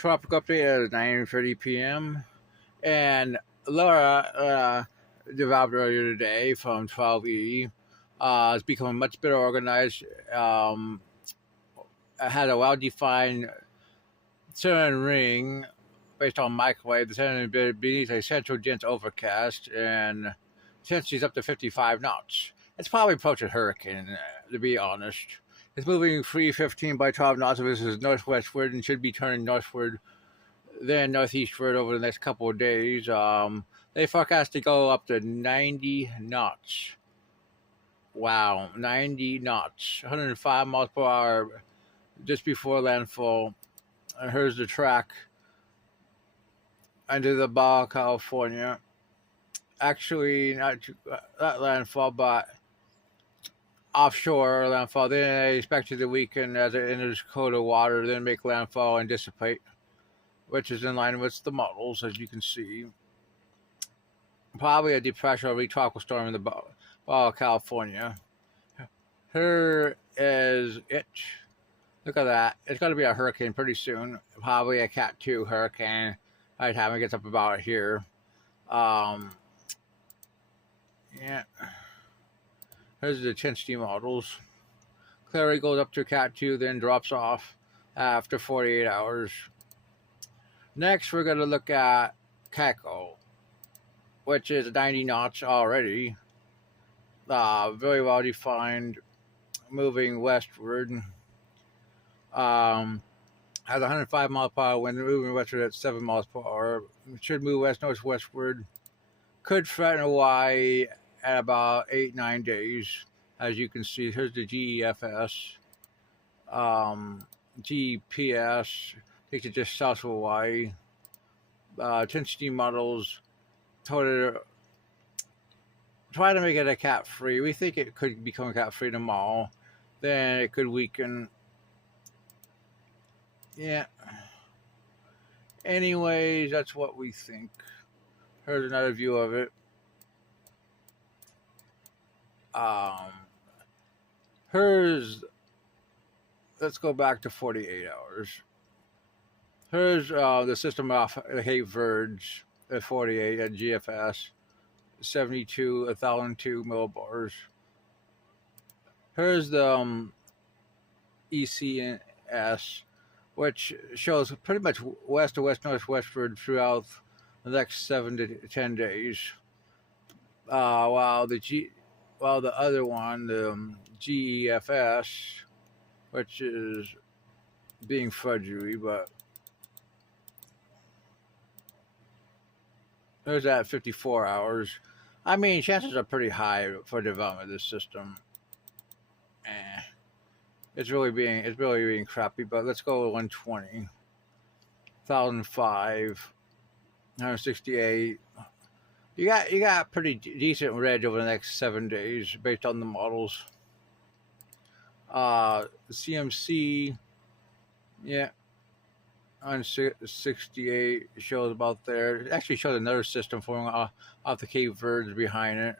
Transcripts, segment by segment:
Tropical update at 9:30 p.m. And Laura developed earlier today from 12E. It's becoming much better organized. It had a well-defined turn ring based on microwave. The center beneath a central dense overcast, and since she's up to 55 knots. It's probably approaching hurricane, to be honest. It's moving 315 by 12 knots. This is northwestward and should be turning northward, then northeastward over the next couple of days. They forecast to go up to 90 knots. Wow, 90 knots, 105 miles per hour just before landfall. And here's the track into the Baja California. Actually, not landfall, but offshore landfall. Then they expect it to weaken as it enters colder water, then make landfall and dissipate, which is in line with the models, as you can see. Probably a depression or tropical storm in the Baja California. Here is it. Look at that. It's going to be a hurricane pretty soon. Probably a Cat 2 hurricane by the time it gets up about here. Yeah. Here's the intensity models. Clarity goes up to Cat 2, then drops off after 48 hours. Next, we're going to look at Kiko, which is 90 knots already. Very well defined, moving westward. Has 105 miles per hour wind, moving westward at 7 miles per hour. It should move west-northwestward. Could threaten Hawaii at about 8-9 days. As you can see, here's the GEFS. GPS takes it just south of Hawaii. Intensity models told it try to make it a Cat 3. We think it could become a Cat 3 tomorrow. Then it could weaken. Yeah. Anyways, that's what we think. Here's another view of it. Let's go back to 48 hours. Here's the system off the Cape Verdes at 48 at GFS, 1,002 millibars. Here's the ECS, which shows pretty much west to west northwestward throughout the next 7 to 10 days. While the other one, the GEFS, which is being fudgery, but there's that 54 hours. I mean, chances are pretty high for development of this system. It's really being crappy, but let's go with 120. 1,005, 168. You got pretty decent red over the next 7 days based on the models. CMC, yeah, on 68 shows about there. It actually shows another system forming off the Cape Verdes behind it.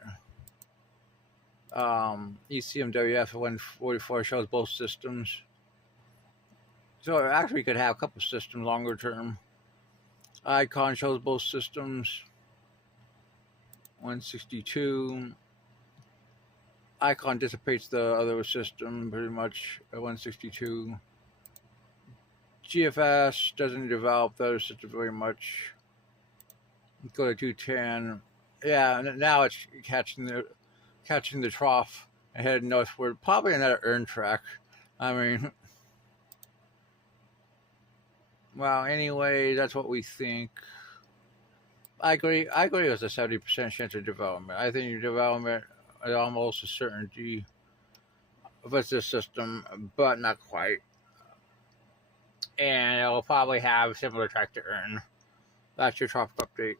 ECMWF 144 shows both systems. So it actually could have a couple systems longer term. Icon shows both systems. 162. Icon dissipates the other system pretty much at 162. GFS doesn't develop the other system very much. Go to 210. Yeah, now it's catching the trough and heading northward. Probably another earn track. I mean, well, anyway, that's what we think. I agree with a 70% chance of development. I think your development is almost a certainty with this system, but not quite. And it will probably have a similar track to earn. That's your tropical update.